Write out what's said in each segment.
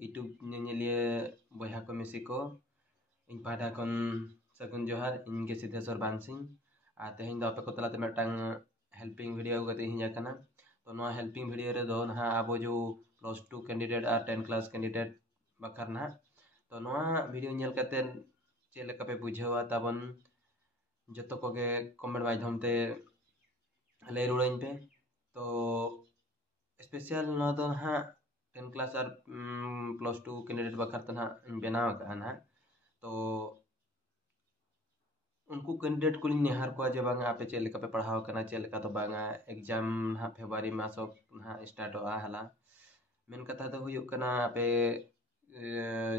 YouTube ñeñeliya boyha ko misi ko ᱤᱧ ᱯᱟᱦᱴᱟ ᱠᱷᱚᱱ ᱥᱟᱹᱜᱩᱱ ᱡᱚᱦᱟᱨ ᱤᱧ ᱜᱮ ᱥᱤᱫᱷᱮᱥᱥᱚᱨ ᱵᱟᱱᱥᱤᱝ ᱟᱨ ᱛᱮᱦᱮᱧ ᱫᱚ ᱟᱯᱮ ᱠᱚ ᱛᱟᱞᱟᱛᱮ ᱢᱤᱫᱴᱟᱝ हेल्पिंग वीडियो ᱟᱹᱜᱩ ᱠᱟᱛᱮ ᱤᱧ ᱦᱮᱡ ᱟᱠᱟᱱᱟ। तो नोआ हेल्पिंग वीडियो रे दो नहा आबो जो +2 कैंडिडेट और 10 क्लास कैंडिडेट बखर ना तो नोआ वीडियो नेल कते चे लेका पे बुझावा ताबन जतो कोगे कमेंट माध्यम ते लय रुड़ाइन पे। तो स्पेशल नोआ दो नहा 10 क्लास और +2 कैंडिडेट बखर तना बनाव का ना। तो उनको कैंडिडेट को नेहार को जे बांगा आपे चे लेका पे पढ़ाव कना चे लेका तो बांगा एग्जाम हा फेब्रुआरी मासो हा स्टार्ट आ हला मेन कथा तो हुयुक कना आपे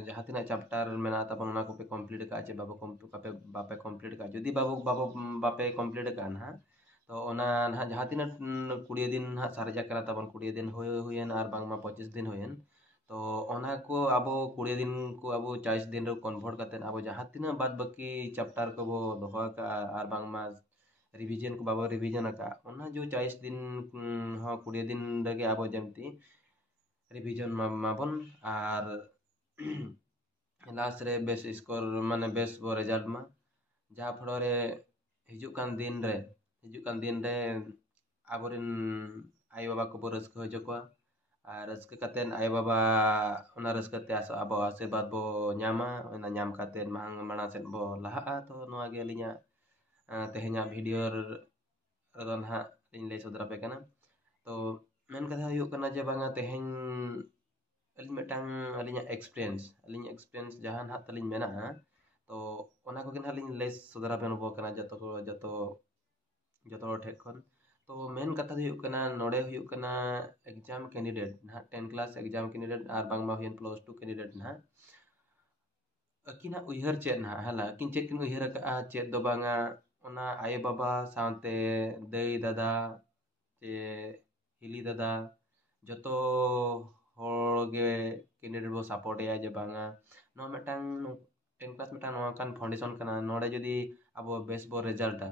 जहाँ तिना चैप्टर मेना तबन ओना को पे कंप्लीट का चे बापे कंप्लीट का जदी बापे कंप्लीट का ना तो ओना ना जहाँ तिना 20 दिन हा सारजा करा तबन 20 दिन होयन और बांगमा 25 दिन होयन। तो ओना को अबो 20 दिन को अबो 40 दिन रो कन्वर्ट करते अबो जहाँ तिना बाद बाकी चैप्टर को बो दोहा का और बांगमा रिवीजन को बाबो रिवीजन का ओना जो 40 दिन हो 20 दिन लगे अबो जमती रिवीजन माबन और लास्ट रे बेस स्कोर माने बेस बो रिजल्ट मा जहाँ फड़ोरे हिजुकान दिन रे आबोरिन आई बाबा को बो रस्क हो जको और रस्क कते आई बाबा ओना रस्क ते आबो आशीर्वाद बो ᱧᱟᱢᱟ ओना ᱧᱟᱢ कते मांग माना से बो लहा। तो नोआ गे लिया तेहेኛ वीडियो रदो ना लिन लय सदरा पे कना। तो मेन कथा हुयुक कना जे बांगा तेहेñ अलिन मेटांग अलिnya एक्सपीरियंस जहां ना तलिन मेना तो ओना को ना लिन लय सदरा पे बो कना जतो ठे खन। तो मेन कथा हुयुक कना नोडे हुयुक कना एग्जाम कैंडिडेट ना 10 क्लास एग्जाम कैंडिडेट और बांगमा हुयन +2 कैंडिडेट ना अकिना उयहर चेत ना हला किन चेत किन उयहर का चेत दो बांगा ओना आय बाबा सावते दई दादा चे हिली दादा जतो होगे कैंडिडेट बो सपोर्ट या जे बांगा नो मेटांग 10 क्लास मेटांग नो कान फाउंडेशन कना नोडे जदी अबो बेस बो रिजल्ट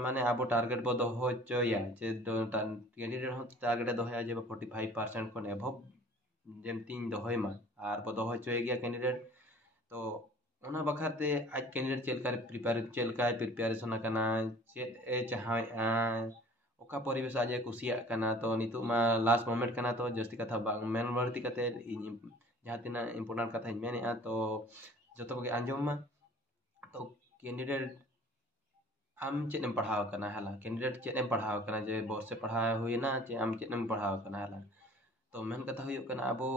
माने आबो टारगेट बो दोहो चोया जे कैंडिडेट हो टारगेट दोहया जे 45% खन एभव जेमतिन दोहयमा और बो दोहो चोय गया कैंडिडेट। तो ओना बखाते आज कैंडिडेट चेलका प्रिपरेशन कना चेत ए चाहे ओका परिवेश आज कुसिया कना। तो नितु मा लास्ट मोमेंट कना तो जस्ती कथा बांग मेन वर्ती कते जहाँ तिना इम्पोर्टेंट कथा मेने तो जतो को आंजम मा। तो कैंडिडेट आम चेतम पढ़ाव कना हला कैंडिडेट चेतम पढ़ाव कना जे बोर्ड से पढ़ाव हुईना चे आम चेतम पढ़ाव कना हला। तो मेन कथा हुयुक कना अबो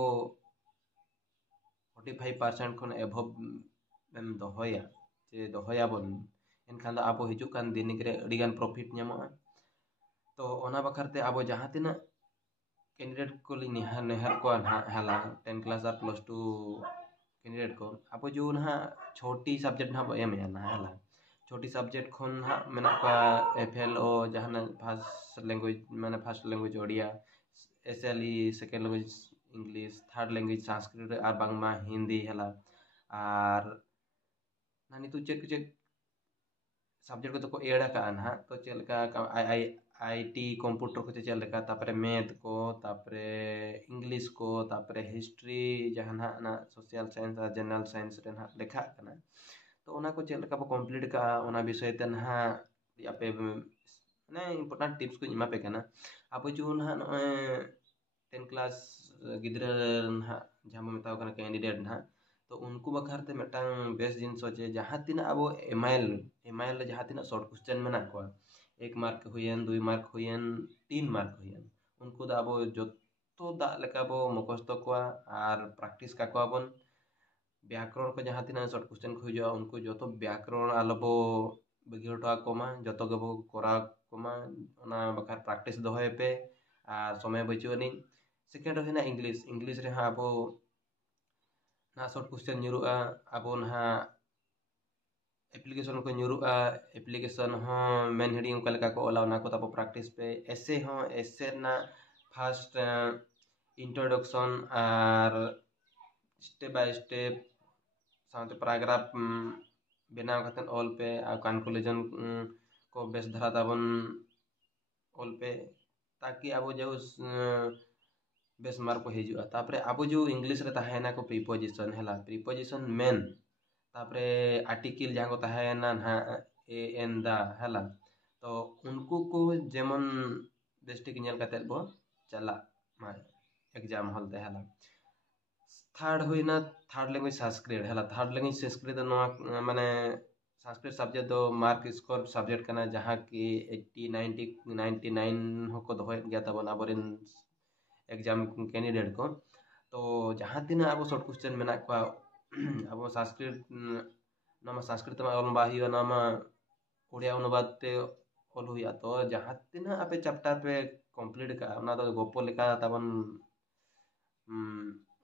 45% खन एभव एम दोहया चे दोहया बन एनखान दा अबो हिजुकान दिन रे अडिगान प्रॉफिट ᱧᱟᱢᱚᱜᱼᱟ। तो ओना बखरते अबो जहाँ तिना कैंडिडेट को नेहर को हला 10 क्लास और +2 कैंडिडेट को अबो जो ना छोटी सब्जेक्ट ना एम ना हला छोटी सब्जेक्ट खन ना मेना का FLO जहाँ फर्स्ट लैंग्वेज माने first language Odia SLE second language English third language Sanskrit और बांगमा हिंदी हला और ना नितु चेक सब्जेक्ट को तो को एड का ना तो चलका IT कंप्यूटर को चलका तापरे मैथ को तापरे इंग्लिश को तापरे हिस्ट्री जहाँ ना सोशल साइंस और जनरल साइंस रे ना लेखा कना। तो ओना को चलका बो कंप्लीट का ओना विषय ते ना आपे ने इंपोर्टेंट टिप्स को इमा पे कना। अब जो ना 10 क्लास गिद्रा ना जहाँ मेताव कना कैंडिडेट ना तो उनको बखारते मेटांग बेस्ट जिन सोचे जहाँ तिना अब एमआईएल जहाँ तिना शॉर्ट क्वेश्चन मेना को 1 मार्क हुयन 2 मार्क हुयन 3 मार्क हुयन उनको दा अब जतो दा लेका बो मुखस्त को और प्रैक्टिस का को बन व्याकरण को जहाँ तिना शॉर्ट क्वेश्चन को हुआ उनको जतो व्याकरण आलबो बगियोटा कोमा जतो गबो कोरा कोमा ओना बखार प्रैक्टिस दोहय पे और समय बचुनी। सेकेंड होना इंग्लिश रे हाँ अब ना शॉर्ट क्वेश्चन ᱧᱩᱨᱩᱜᱼᱟ अब ना एप्लीकेशन को ᱧᱩᱨᱩᱜᱼᱟ एप्लीकेशन हो मेन हेडिंग का लेका को ओला ओना को तब प्रैक्टिस पे ऐसे ना फर्स्ट इंट्रोडक्शन और स्टेप बाय स्टेप साथ पैराग्राफ बनाव कतन ऑल पे और कंक्लूजन को बेस धरा तबन ऑल पे ताकि अब जो बेस मार्क को हिजुआ तापरे आबो जो इंग्लिश रे ताहेना को प्रीपोजिशन हैला प्रीपोजिशन मेन तापरे आर्टिकल जहाँ को ताहेना ना ए एन दा हैला तो उनको को जेमन बेस्टिक नेल कातेत बो चला मा एग्जाम हॉल ते हैला थर्ड हुईना थर्ड लैंग्वेज संस्कृत हैला थर्ड लैंग्वेज संस्कृत माने संस्कृत सब्जेक्ट दो मार्क स्कोर सब्जेक्ट कना जहाँ की 80 90 99 होको दोहय गया तबन आबोरिन एग्जाम कैंडिडेट को तो जहाँ तीन अब शॉर्ट क्वेश्चन मेना को अब संस्कृत नामा संस्कृत में ऑल बाही नामा उड़िया अनुवाद ते ऑल हुआ तो जहाँ तीन आपे चैप्टर पे कंप्लीट का ना तो गोपो लेका तबन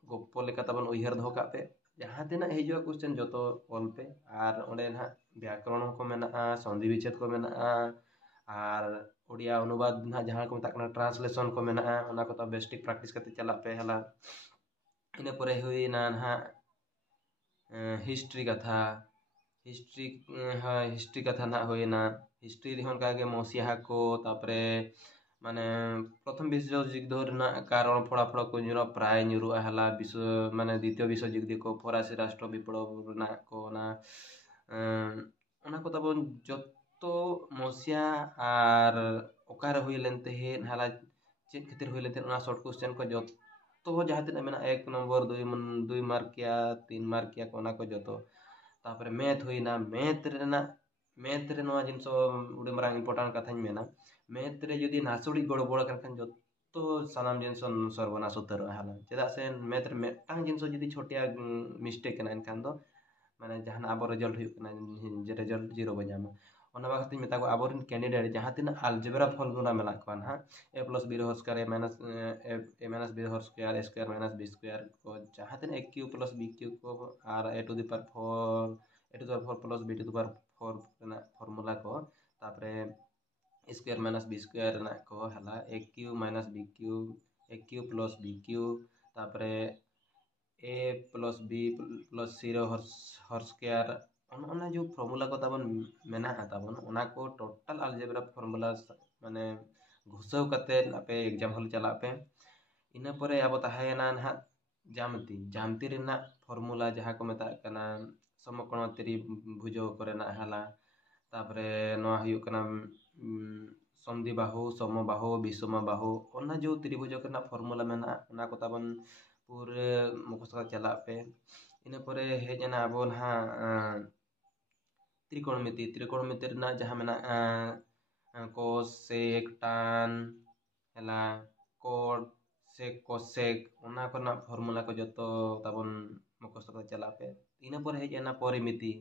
गोपो लेका तबन उयहर दो का पे जहाँ तीन हिजुआ क्वेश्चन जो तो ऑल पे और ओंडे ना व्याकरण को मेना संधि विच्छेद को मेना और उड़िया अनुवाद ना जहाँ को मत ट्रांसलेशन को मेना ओना को तो बेस्टिक प्रैक्टिस करते चला पे हला इन परे हुई ना ना हिस्ट्री कथा हिस्ट्री कथा ना हुई ना हिस्ट्री रिहन का मसीहा को तापरे माने प्रथम विश्व युद्ध ना कारण फोड़ा फोड़ा को न्यूरो प्राय न्यूरो हला विश्व माने द्वितीय विश्व युद्ध को फरासी राष्ट्र विप्लव ना को ना ओना को तब जतो मसीहा और ओकार हुई लेनते हे हला चेक खातिर हुई लेनते ओना शॉर्ट क्वेश्चन को जो तो जहाँ तीन मेना 1 नंबर 2 मार्क या 3 मार्क या कोना को जो तो तापरे मैथ हुईना मैथ रेना मैथ रे नवा जिनसो उडे मारांग इम्पोर्टेंट कथा मेना मैथ रे जदि नासुड़ी गड़बड़ करखान जो तो सानाम जिनसो सर्वनाश उतर हाला चेदा से मैथ रे मेटांग जिनसो जदि छोटिया मिस्टेक ना एनखान दो माने जहान आबो रिजल्ट हुई कना जे रिजल्ट जीरो बजामा ओना बाखती मेता को आबोरिन कैंडिडेट जहाँ तीन अलजेब्रा फॉर्मूला मेला को ना A plus B whole square A minus B whole square A square minus B square को जहाँ तीन A cube plus B cube को और A to the power 4 A to the power 4 plus B to the power 4 ना formula को तापरे square minus B square ना को हला A cube minus B cube A cube plus B cube तापरे A plus B plus 0 हर square ओना जो फॉर्मूला को तबन मेना तबन ओना को टोटल अलजेब्रा फॉर्मूला माने घुसाव कते आपे एग्जाम हॉल चला पे इना परे अब ताहेना ना जामती जामती रेना फॉर्मूला जहाँ को मेता कना समकोण त्रिभुज करेना हला तापरे नवा हुयु कना समदि बाहु समबाहु विषम बाहु ओना जो त्रिभुज करना फॉर्मूला मेना ओना को तबन पूरे मुखस्त चला पे इन परे हेजना अब ना त्रिकोणमिति ना जहाँ मेना कोस सेक टान हला कोड सेक कोसेक ओना को ना फॉर्मूला को जो तो तबन मुखस्त चला पे इन परे हेजना परिमिति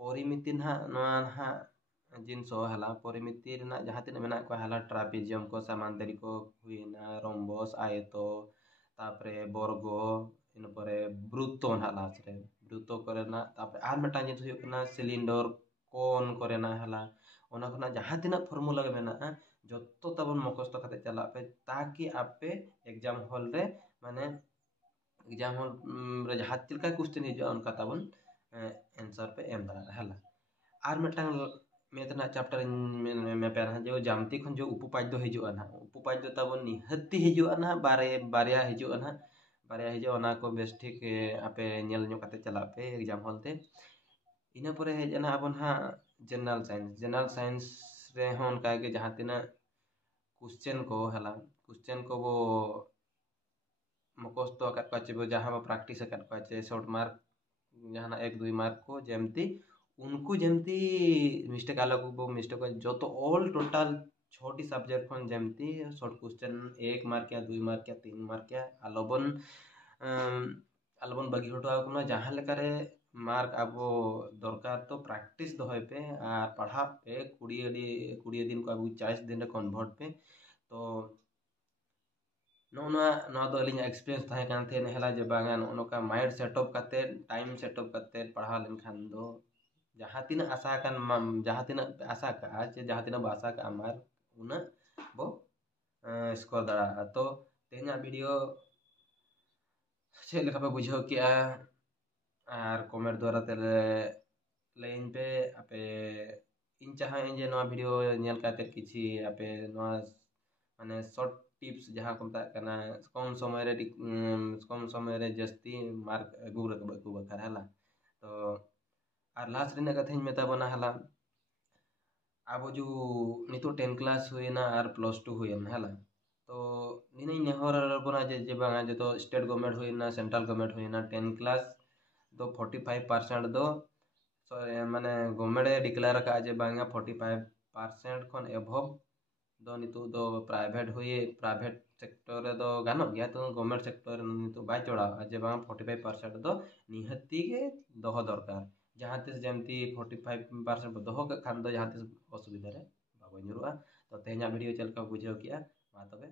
परिमिति ना नवा ना जिनसो हला परिमिति ना जहाँ तीन मेना को हला ट्रापेजियम को समांतरी को हुईना रोम्बस आयतो तापरे वर्गो इन परे वृत्तो हला रे वृत्तो करेना तापरे आर मेटा जिनस हुयना सिलिंडर कोन करेना हला ओना को ना जहाँ तीन फॉर्मूला मेना जतो तबन मुखस्त कते चला पे ताकि आपे एग्जाम हॉल रे माने एग्जाम हॉल रे जहाँ तिलका क्वेश्चन हिजुआ उनका तबन आंसर पे एम दाड़ा हला आर मेटांग मैथ ना चैप्टर में पे ना जो जामती खन जो उपपाद्य दो हिजुआ ना उपपाद्य दो तबन निहत्ती हिजुआ ना बारिया हिजुआ ना बारिया हिजुआ ओना को बेस ठीक आपे नेल ᱧᱚᱜ कते चला पे एग्जाम हॉल ते इना परे हेजना अब ना जनरल साइंस रे होन का के जहाँ तीना क्वेश्चन को हला क्वेश्चन को वो मुखस्त अकात पाचे जहाँ वो प्रैक्टिस अकात पाचे शॉर्ट मार्क जहाँ ना 1 2 मार्क को जेमती उनको जेमती मिस्टेक आलोक बो मिस्टेक जो तो ऑल टोटल छोटी सब्जेक्ट खन जेमती शॉर्ट क्वेश्चन 1 मार्क या 2 मार्क या 3 मार्क या आलोबन बगी हटवा को जहाँ लेकारे मार्क अब दरकार तो प्रैक्टिस दोहय पे और पढ़ा पे 20 दिन को अब 40 दिन रे कन्वर्ट पे तो नोना दो अलिंग एक्सपीरियंस थाहे कान थे नेहला जे बांगा नोका माइंड सेटअप करते टाइम सेटअप करते पढ़ा लेन खान दो जहाँ तीन आशा कान जहाँ तीन आशा का जे जहाँ तीन आशा का मार उना बो स्कोर दाड़ा तो तेना वीडियो चेक लेखा पे बुझाव किया और कमेंट द्वारा तेरे लाइन पे आपे इन चाहे जे नवा वीडियो नेल काते किछि आपे नवा माने शॉर्ट टिप्स जहाँ को मत कम समय रे जस्ती मार्क अगू रकबा बखार हला तो और लास्ट रे कथा मेता बना हला अब जो नितो 10 क्लास हुएना और +2 हुएना हला तो निनै नेहर बना जे बांगा जे तो स्टेट गवर्नमेंट हुएना सेंट्रल गवर्नमेंट हुएना 10 क्लास तो 45% दो माने गवर्नमेंट डिक्लेयर का जे बांगा 45% खन एभव दो नितो दो प्राइवेट सेक्टर दो गानो गया तो गवर्नमेंट सेक्टर नितो बाय चढ़ा जे बांगा 45% दो निहत्ती के दोह दरकार जहाँ तीस जमती 45% दोह खान दो जहाँ तीस असुविधा रे बाबा ᱧᱩᱨᱩᱜᱼᱟ तो तेहना वीडियो चल का बुझाव किया मा तबे